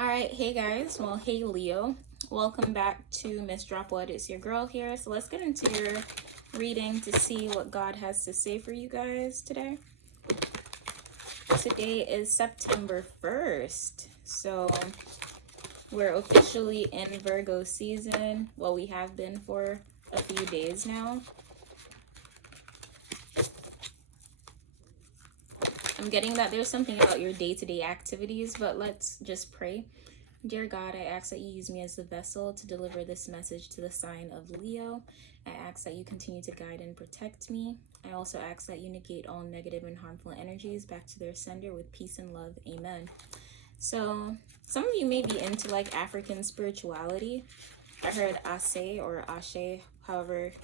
All right, hey guys. Well, hey Leo. Welcome back to Miss Dropwood. It's your girl here. So let's get into your reading to see what God has to say for you guys today. Today is September 1st. So we're officially in Virgo season. Well, we have been for a few days now. I'm getting that there's something about your day-to-day activities, but let's just pray. Dear God, I ask that you use me as the vessel to deliver this message to the sign of Leo. I ask that you continue to guide and protect me. I also ask that you negate all negative and harmful energies back to their sender with peace and love. Amen. So, some of you may be into like African spirituality. I heard Ase or Ashe, however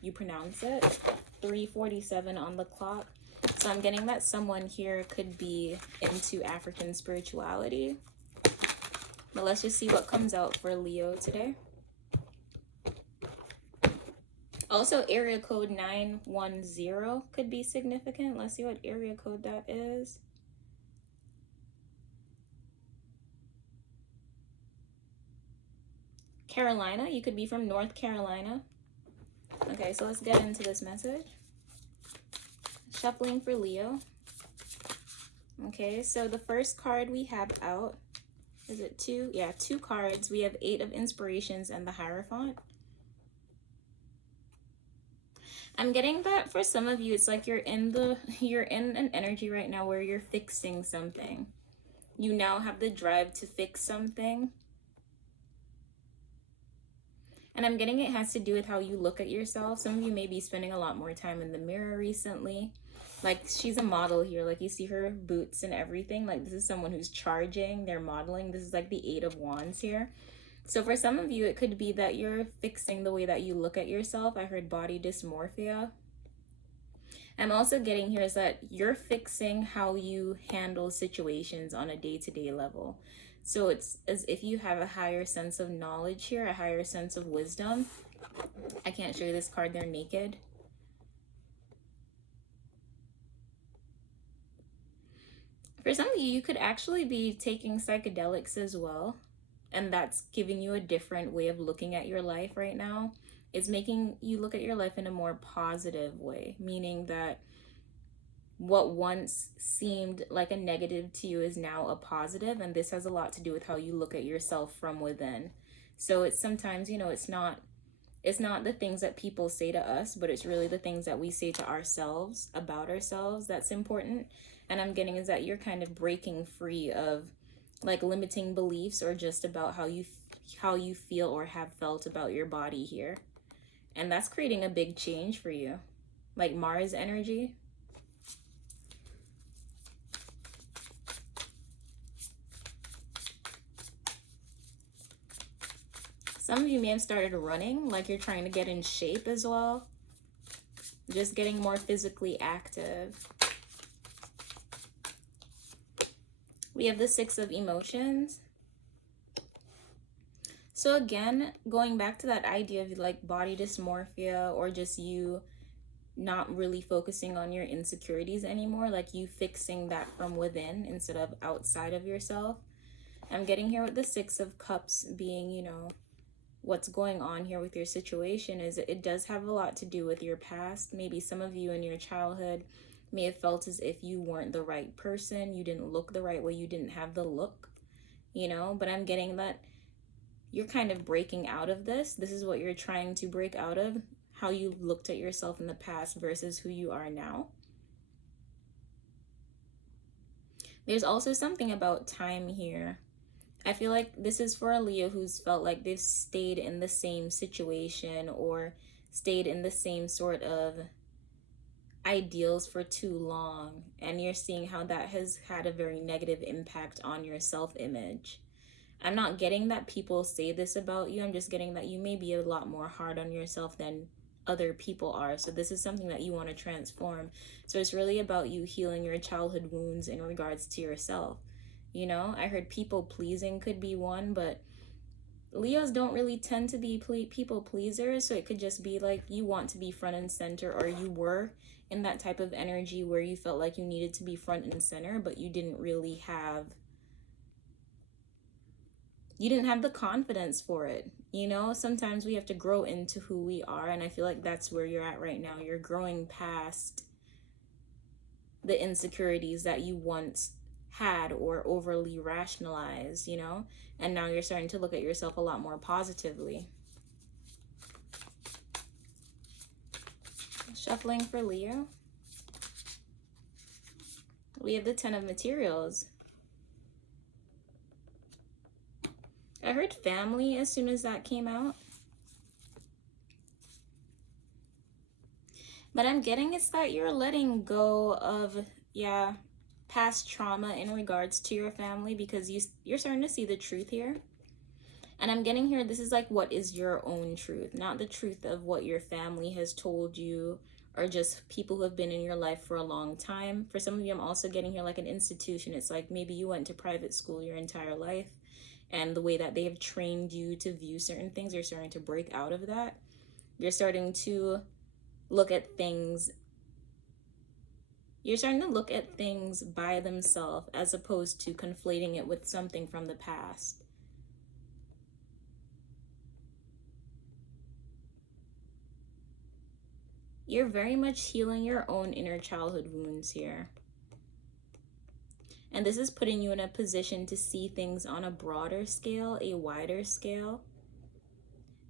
you pronounce it. 3:47 on the clock. So I'm getting that someone here could be into African spirituality. But let's just see what comes out for Leo today. Also, area code 910 could be significant. Let's see what area code that is. Carolina. You could be from North Carolina. Okay, so let's get into this message. Shuffling for Leo. Okay, so the first card we have out, is it two? Yeah, two cards. We have 8 of Inspirations and the Hierophant. I'm getting that for some of you, it's like you're in an energy right now where you're fixing something. You now have the drive to fix something. And I'm getting it has to do with how you look at yourself. Some of you may be spending a lot more time in the mirror recently. Like, she's a model here. Like, you see her boots and everything. Like, this is someone who's charging. They're modeling. This is like the 8 of Wands here. So for some of you, it could be that you're fixing the way that you look at yourself. I heard body dysmorphia. I'm also getting here is that you're fixing how you handle situations on a day-to-day level. So it's as if you have a higher sense of knowledge here, a higher sense of wisdom. I can't show you this card, they're naked. For some of you, you could actually be taking psychedelics as well. And that's giving you a different way of looking at your life right now. It's making you look at your life in a more positive way, meaning that what once seemed like a negative to you is now a positive, and this has a lot to do with how you look at yourself from within. So it's sometimes, it's not the things that people say to us, but it's really the things that we say to ourselves about ourselves that's important. And I'm getting is that you're kind of breaking free of like limiting beliefs or just about how you feel or have felt about your body here. And that's creating a big change for you. Like Mars energy. Some of you may have started running, like you're trying to get in shape as well. Just getting more physically active. We have the 6 of Emotions. So again, going back to that idea of like body dysmorphia or just you not really focusing on your insecurities anymore, like you fixing that from within instead of outside of yourself. I'm getting here with the 6 of Cups being, what's going on here with your situation is it does have a lot to do with your past. Maybe some of you in your childhood may have felt as if you weren't the right person, you didn't look the right way, you didn't have the look, but I'm getting that you're kind of breaking out of this. This is what you're trying to break out of, how you looked at yourself in the past versus who you are now. There's also something about time here. I feel like this is for a Leo who's felt like they've stayed in the same situation or stayed in the same sort of ideals for too long. And you're seeing how that has had a very negative impact on your self-image. I'm not getting that people say this about you. I'm just getting that you may be a lot more hard on yourself than other people are. So this is something that you want to transform. So it's really about you healing your childhood wounds in regards to yourself. I heard people pleasing could be one, but Leos don't really tend to be people pleasers. So it could just be like you want to be front and center, or you were in that type of energy where you felt like you needed to be front and center, but you didn't really have you didn't have the confidence for it. You know, sometimes we have to grow into who we are, and I feel like that's where you're at right now. You're growing past the insecurities that you once had or overly rationalized, you know, and now you're starting to look at yourself a lot more positively. Shuffling for Leo. We have the Ten of Materials. I heard family as soon as that came out. But I'm getting it's that you're letting go of, yeah, past trauma in regards to your family, because you're starting to see the truth here. And I'm getting here, this is like, what is your own truth? Not the truth of what your family has told you, or just people who have been in your life for a long time. For some of you, I'm also getting here like an institution. It's like maybe you went to private school your entire life, and the way that they have trained you to view certain things, you're starting to break out of that. You're starting to look at things. You're starting to look at things by themselves as opposed to conflating it with something from the past. You're very much healing your own inner childhood wounds here. And this is putting you in a position to see things on a broader scale, a wider scale.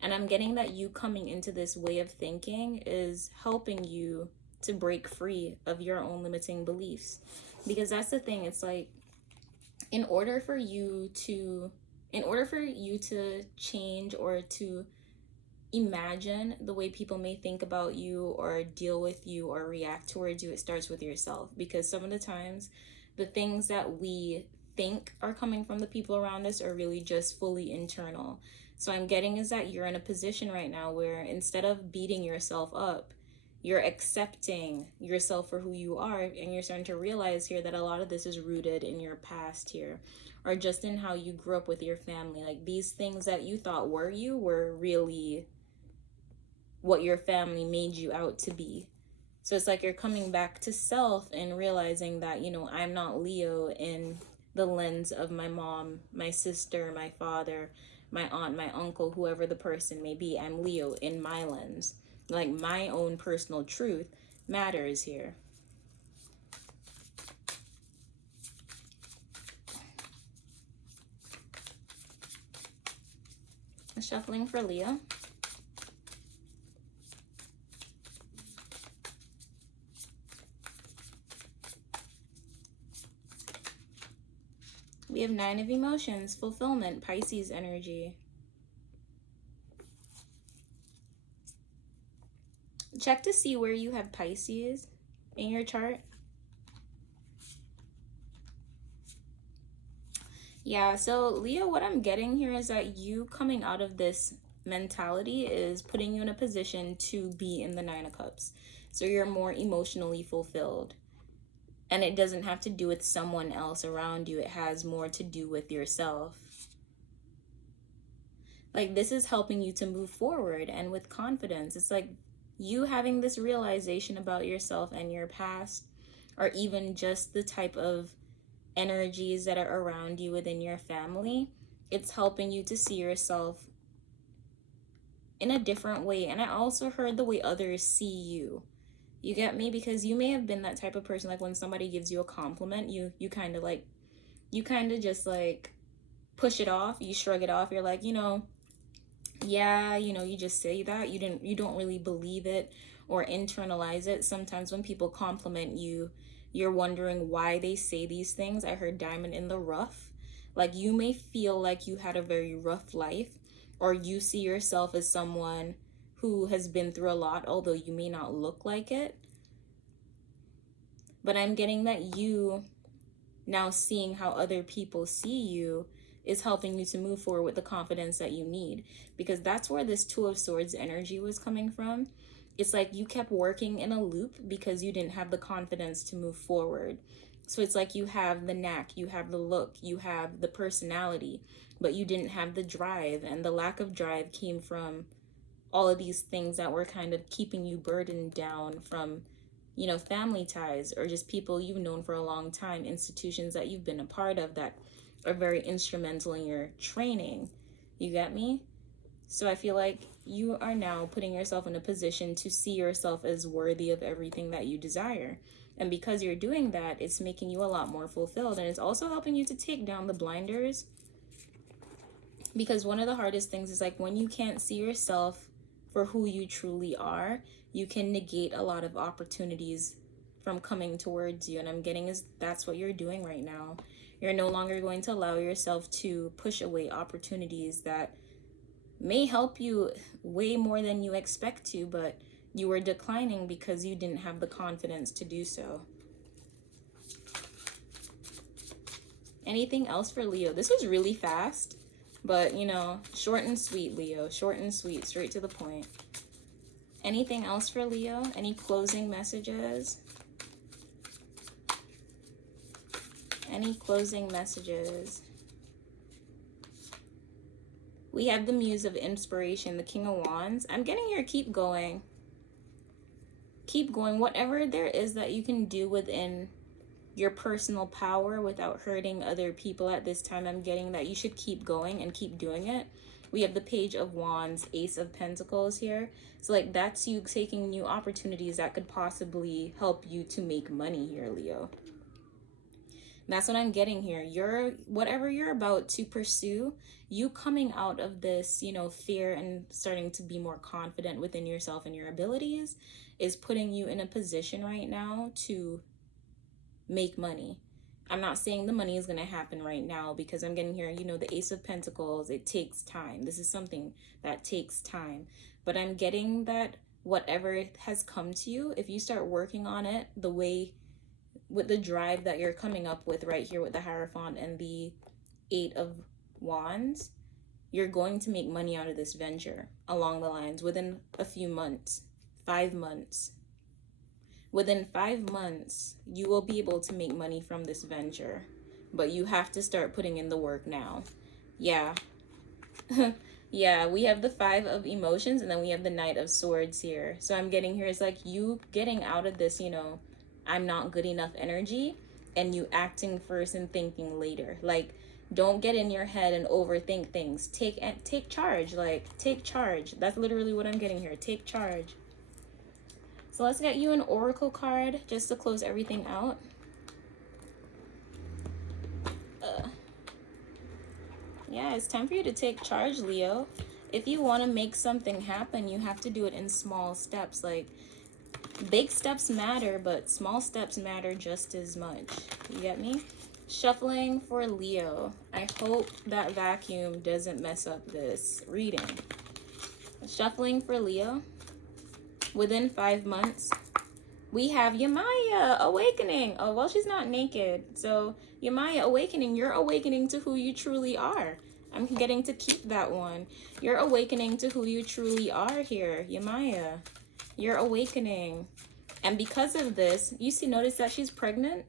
And I'm getting that you coming into this way of thinking is helping you to break free of your own limiting beliefs. Because that's the thing, it's like, in order for you to change or to imagine the way people may think about you or deal with you or react towards you, it starts with yourself. Because some of the times the things that we think are coming from the people around us are really just fully internal. So I'm getting is that you're in a position right now where instead of beating yourself up, you're accepting yourself for who you are, and you're starting to realize here that a lot of this is rooted in your past here, or just in how you grew up with your family. Like, these things that you thought were you were really what your family made you out to be. So it's like you're coming back to self and realizing that, you know, I'm not Leo in the lens of my mom, my sister, my father, my aunt, my uncle, whoever the person may be. I'm Leo in my lens. Like, my own personal truth matters here. Shuffling for Leo. We have Nine of Emotions, fulfillment, Pisces energy. Check to see where you have Pisces in your chart. Yeah, so Leo, what I'm getting here is that you coming out of this mentality is putting you in a position to be in the Nine of Cups. So you're more emotionally fulfilled. And it doesn't have to do with someone else around you. It has more to do with yourself. Like, this is helping you to move forward and with confidence. It's like you having this realization about yourself and your past, or even just the type of energies that are around you within your family. It's helping you to see yourself in a different way. And I also heard the way others see you. You get me? Because you may have been that type of person, like when somebody gives you a compliment, you kind of just like push it off, you shrug it off. You're like, you know, yeah, you know, you just say that. You don't really believe it or internalize it. Sometimes when people compliment you, you're wondering why they say these things. I heard diamond in the rough. Like, you may feel like you had a very rough life, or you see yourself as someone who has been through a lot, although you may not look like it. But I'm getting that you now seeing how other people see you is helping you to move forward with the confidence that you need. Because that's where this Two of Swords energy was coming from. It's like you kept working in a loop because you didn't have the confidence to move forward. So it's like you have the knack, you have the look, you have the personality, but you didn't have the drive. And the lack of drive came from all of these things that were kind of keeping you burdened down from, you know, family ties or just people you've known for a long time, institutions that you've been a part of that or very instrumental in your training. You get me? So I feel like you are now putting yourself in a position to see yourself as worthy of everything that you desire. And because you're doing that, it's making you a lot more fulfilled. And it's also helping you to take down the blinders. Because one of the hardest things is like when you can't see yourself for who you truly are, you can negate a lot of opportunities from coming towards you. And I'm getting is that's what you're doing right now. You're no longer going to allow yourself to push away opportunities that may help you way more than you expect to, but you were declining because you didn't have the confidence to do so. Anything else for Leo? This was really fast, but you know, short and sweet, Leo. Short and sweet, straight to the point. Anything else for Leo? Any closing messages? Any closing messages? We have the Muse of Inspiration, the King of Wands. I'm getting here, keep going. Keep going. Whatever there is that you can do within your personal power without hurting other people at this time, I'm getting that you should keep going and keep doing it. We have the Page of Wands, Ace of Pentacles here. So like that's you taking new opportunities that could possibly help you to make money here, Leo. That's what I'm getting here. Whatever you're about to pursue, you coming out of this, you know, fear and starting to be more confident within yourself and your abilities is putting you in a position right now to make money. I'm not saying the money is going to happen right now because I'm getting here, you know, the Ace of Pentacles, it takes time. This is something that takes time. But I'm getting that whatever has come to you, if you start working on it the way, with the drive that you're coming up with right here with the Hierophant and the Eight of Wands, you're going to make money out of this venture along the lines within a few months, 5 months. Within 5 months, you will be able to make money from this venture, but you have to start putting in the work now. Yeah. Yeah, we have the Five of Emotions and then we have the Knight of Swords here. So I'm getting here is like you getting out of this, you know, I'm not good enough energy, and you acting first and thinking later. Like, don't get in your head and overthink things. Take charge. Like, take charge. That's literally what I'm getting here. Take charge. So let's get you an oracle card just to close everything out. Yeah, it's time for you to take charge, Leo. If you want to make something happen, you have to do it in small steps. Like, big steps matter, but small steps matter just as much. You get me? Shuffling for Leo. I hope that vacuum doesn't mess up this reading. Shuffling for Leo. Within 5 months, we have Yemaya awakening. Oh, well, she's not naked. So Yemaya awakening. You're awakening to who you truly are. I'm getting to keep that one. You're awakening to who you truly are here, Yemaya. You're awakening. And because of this, notice that she's pregnant?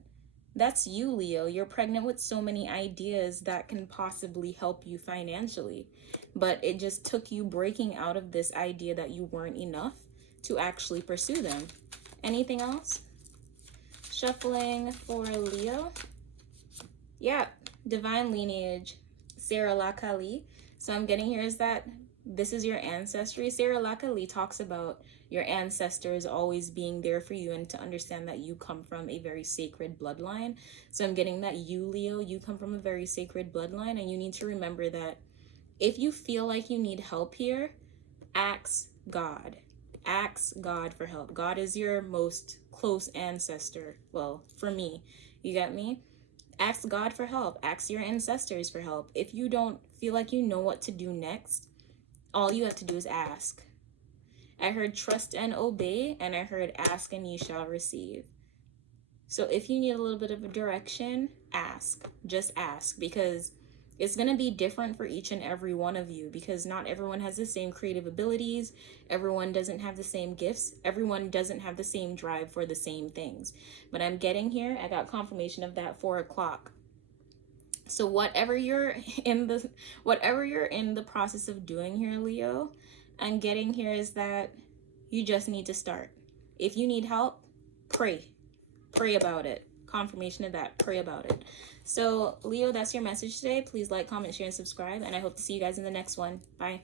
That's you, Leo. You're pregnant with so many ideas that can possibly help you financially. But it just took you breaking out of this idea that you weren't enough to actually pursue them. Anything else? Shuffling for Leo. Yeah, divine lineage, Sarah Lakali. So I'm getting here is that this is your ancestry. Sarah Lakali talks about your ancestors always being there for you and to understand that you come from a very sacred bloodline. So I'm getting that you, Leo, you come from a very sacred bloodline, and you need to remember that if you feel like you need help here, ask God. Ask God for help. God is your most close ancestor. Well, for me, you got me? Ask God for help. Ask your ancestors for help. If you don't feel like you know what to do next, all you have to do is ask. I heard trust and obey, and I heard ask and ye shall receive. So if you need a little bit of a direction, ask. Just ask, because it's going to be different for each and every one of you, because not everyone has the same creative abilities. Everyone doesn't have the same gifts. Everyone doesn't have the same drive for the same things. But I'm getting here, I got confirmation of that 4 o'clock. So whatever you're in the process of doing here, Leo, I'm getting here is that you just need to start. If you need help, pray about it. Confirmation of that, pray about it. So, Leo, that's your message today. Please like, comment, share, and subscribe. And I hope to see you guys in the next one. Bye.